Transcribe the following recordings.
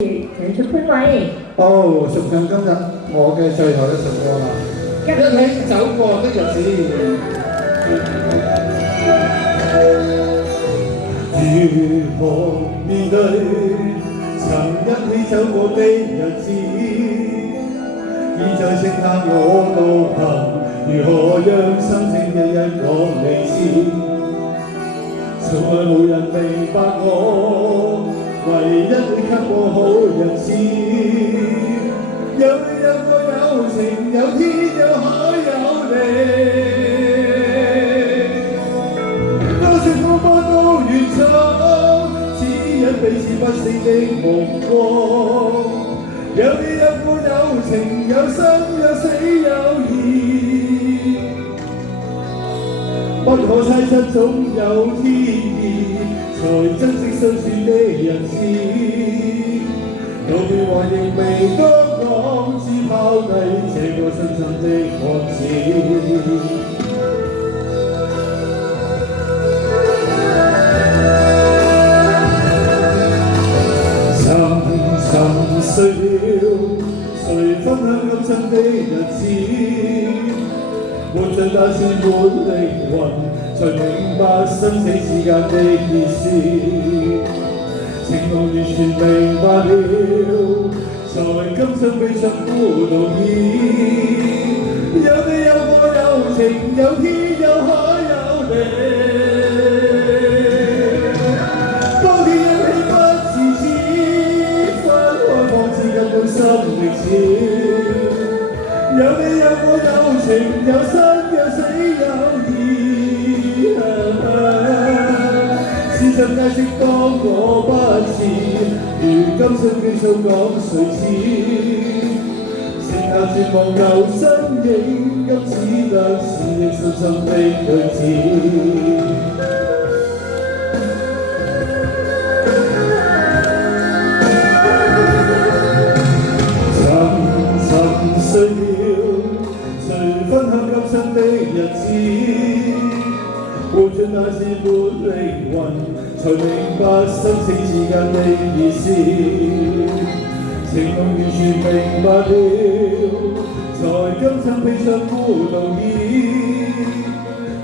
陳淑潘偉，屬上今日我嘅最後一首歌啦，一起走過的日子。如何面對曾一起走過的日子？現在剩下我獨行，如何讓心情日日講離詩？從來無人明白我，唯一會給我好日子。有你有我有情，有天有海有地。多少風波都願闖，只因彼此不死的目光。有你有我有情，有生有死有義。不可猜測總有天意，才珍惜相處的日子。道別話亦未多講，只拋低這個深深的漢子。沉睡了，誰分享今生的日子？活着那是滿靈魂，才明白生死之間的意思。情濃完全明白了，才甘心悲傷孤獨意。有你有我有情，有天有海有地。當天一起不自知，分開方知根本心歷史。有你有我有情，有生有死有義。事實解釋當我不知，如今相見訴講誰知？剩下絕望舊身影，今只得是你深深的句子。沉睡了，誰分享今生的日子？活着那是滿靈魂，才明白生死之間的意思。情濃完全明白了，才甘心披上孤獨衣。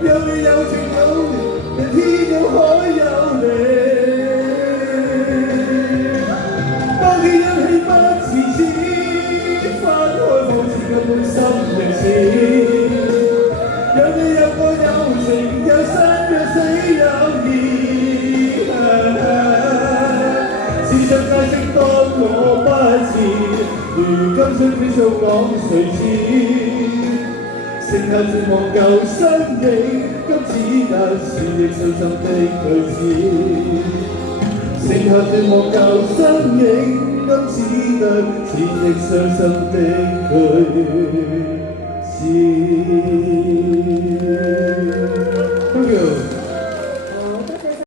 有你有情有你，有天有海有地。當天一起不自知，分開方知根本心歷史。有你有我有情，有生有死有義。事實解釋當我不知，如今相見訴講誰知？剩下絕望舊身影，今只得是亦深深的句子。剩下絕望舊身影，今只得是亦傷心的句。